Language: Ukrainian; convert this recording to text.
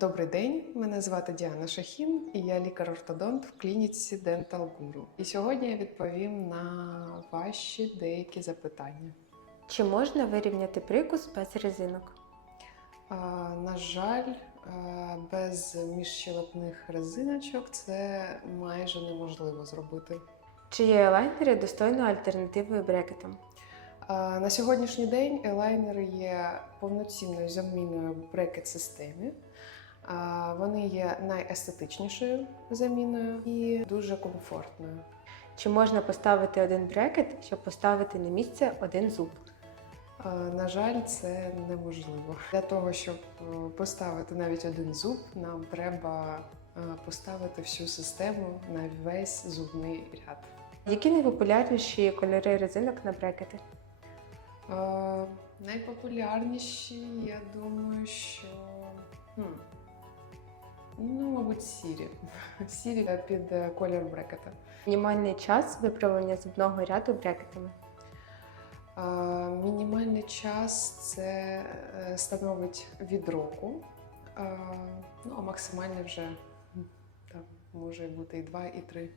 Добрий день, мене звати Діана Шахін, і я лікар-ортодонт в клініці Dental Guru. І сьогодні я відповім на ваші деякі запитання. Чи можна вирівняти прикус без резинок? А, на жаль, без міжщелепних резиночок це майже неможливо зробити. Чи є елайнери достойною альтернативою брекетам? На сьогоднішній день елайнери є повноцінною заміною брекет-системі. Вони є найестетичнішою заміною і дуже комфортною. Чи можна поставити один брекет, щоб поставити на місце один зуб? На жаль, це неможливо. Для того, щоб поставити навіть один зуб, нам треба поставити всю систему на весь зубний ряд. Які найпопулярніші кольори резинок на брекети? Е, Найпопулярніші, я думаю, що хм, ну, мабуть, сірі. Сірі під е, колір брекета. Мінімальний час виправлення зубного ряду брекетами. Мінімальний час це е, становить від року, а, ну а максимальний вже там може бути і два, і три.